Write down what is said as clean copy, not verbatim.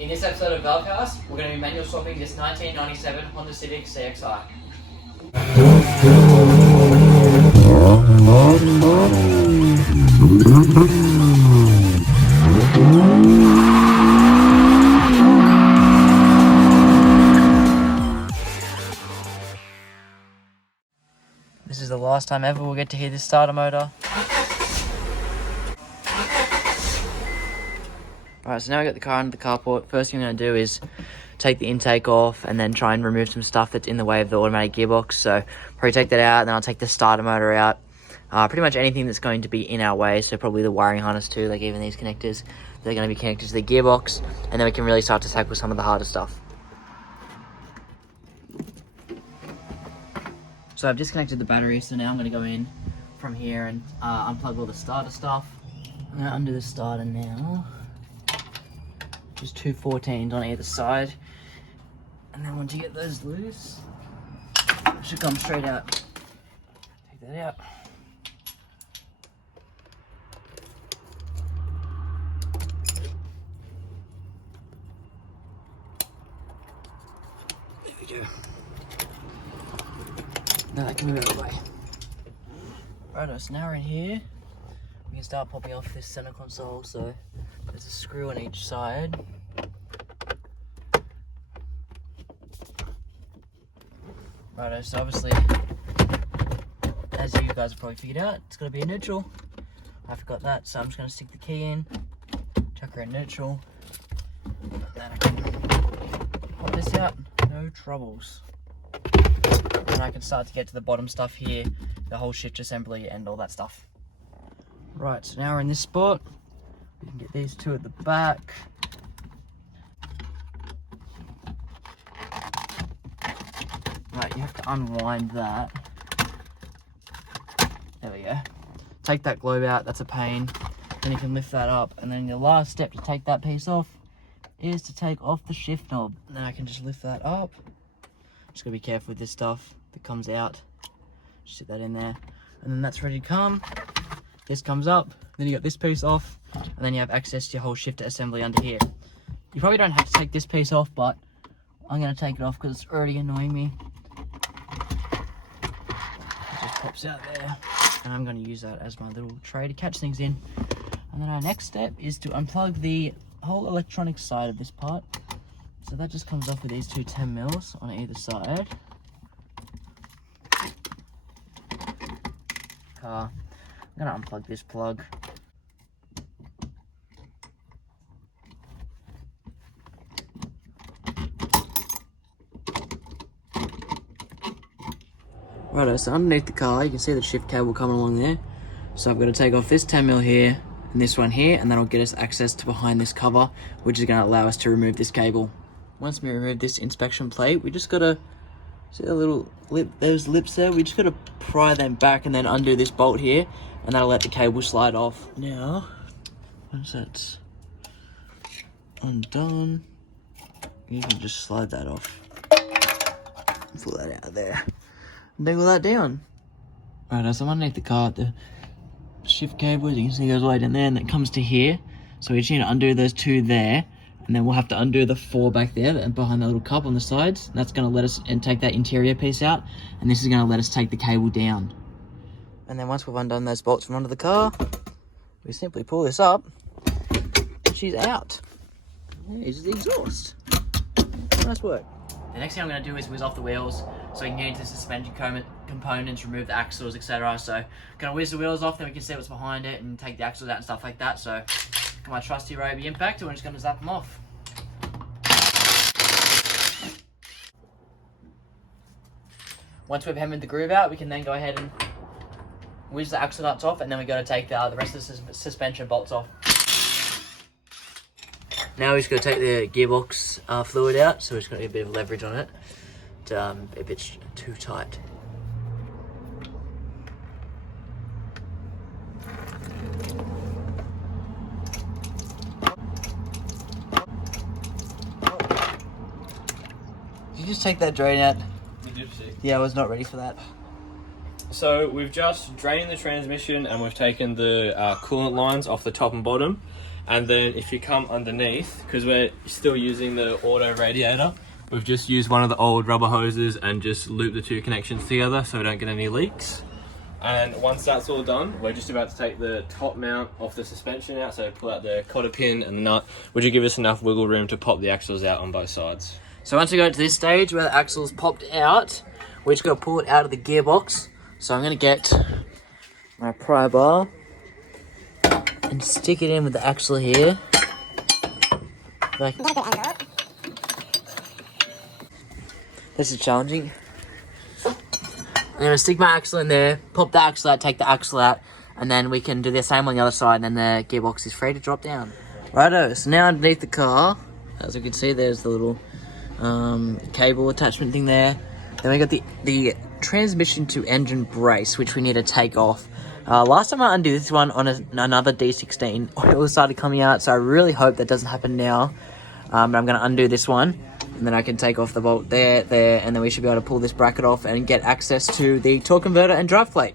In this episode of Valcast, we're going to be manual swapping this 1997 Honda Civic CXI. This is the last time ever we'll get to hear this starter motor. Alright, so now we got the car into the carport. First thing I'm going to do is take the intake off and then try and remove some stuff that's in the way of the automatic gearbox. So probably take that out, and then I'll take the starter motor out. Pretty much anything that's going to be in our way, so probably the wiring harness too, like even these connectors, they're going to be connected to the gearbox, and then we can really start to tackle some of the harder stuff. So I've disconnected the battery, so now I'm going to go in from here and unplug all the starter stuff. I'm going to undo the starter now. Just two 14s on either side. And then once you get those loose, it should come straight out. Take that out. There we go. Now that can move out of the way. Righto, so now we're in here. We can start popping off this center console, so there's a screw on each side. Righto, so obviously, as you guys have probably figured out, it's got to be a neutral. I forgot that, so I'm just going to stick the key in, chuck her in neutral, and then I can pop this out, no troubles. And I can start to get to the bottom stuff here, the whole shift assembly and all that stuff. Right, so now we're in this spot. We can get these two at the back. Right, you have to unwind that. There we go. Take that globe out, that's a pain. Then you can lift that up, and then the last step to take that piece off is to take off the shift knob. Then I can just lift that up. Just gotta be careful with this stuff that comes out. Just stick that in there, and then that's ready to come. This comes up, then you got this piece off, and then you have access to your whole shifter assembly under here. You probably don't have to take this piece off, but I'm gonna take it off because it's already annoying me. It just pops out there, and I'm gonna use that as my little tray to catch things in. And then our next step is to unplug the whole electronic side of this part. So that just comes off with these two 10mm on either side. I'm gonna unplug this plug. Righto, so underneath the car, you can see the shift cable coming along there. So I've got to take off this 10mm here and this one here, and that'll get us access to behind this cover, which is going to allow us to remove this cable. Once we remove this inspection plate, we just got to see the little lip, those lips there, we just got to pry them back and then undo this bolt here, and that'll let the cable slide off. Now, once that's undone, you can just slide that off. Pull that out of there. Dangle that down. Right, so I'm underneath the car, the shift cable, as you can see, goes all the way down there, and it comes to here. So we just need to undo those two there, and then we'll have to undo the four back there and behind the little cup on the sides. And that's going to let us take that interior piece out, and this is going to let us take the cable down. And then once we've undone those bolts from under the car, we simply pull this up, and she's out. There's the exhaust. Nice work. The next thing I'm going to do is whiz off the wheels so we can get into the suspension components, remove the axles, etc. So I'm going to whiz the wheels off, then we can see what's behind it and take the axles out and stuff like that. So got my trusty Ryobi Impact, and we're just going to zap them off. Once we've hammered the groove out, we can then go ahead and whiz the axle nuts off, and then we got to take the rest of the suspension bolts off. Now we're just going to take the gearbox fluid out, so we're just going to get a bit of leverage on it. It's a bit too tight. Did you just take that drain out? Yeah, I was not ready for that. So we've just drained the transmission and we've taken the coolant lines off the top and bottom. And then if you come underneath, because we're still using the auto radiator, we've just used one of the old rubber hoses and just looped the two connections together so we don't get any leaks. And once that's all done, we're just about to take the top mount off the suspension out. So pull out the cotter pin and the nut, which will give us enough wiggle room to pop the axles out on both sides. So once we go to this stage where the axle's popped out, we're just going to pull it out of the gearbox. So I'm going to get my pry bar and stick it in with the axle here. Like, this is challenging. I'm going to stick my axle in there, pop the axle out, take the axle out, and then we can do the same on the other side, and then the gearbox is free to drop down. Righto, so now underneath the car, as you can see, there's the little cable attachment thing there. Then we got the transmission to engine brace, which we need to take off. Last time I undid this one on another D16, oil started coming out, so I really hope that doesn't happen now. But I'm going to undo this one, and then I can take off the bolt there, and then we should be able to pull this bracket off and get access to the torque converter and drive plate.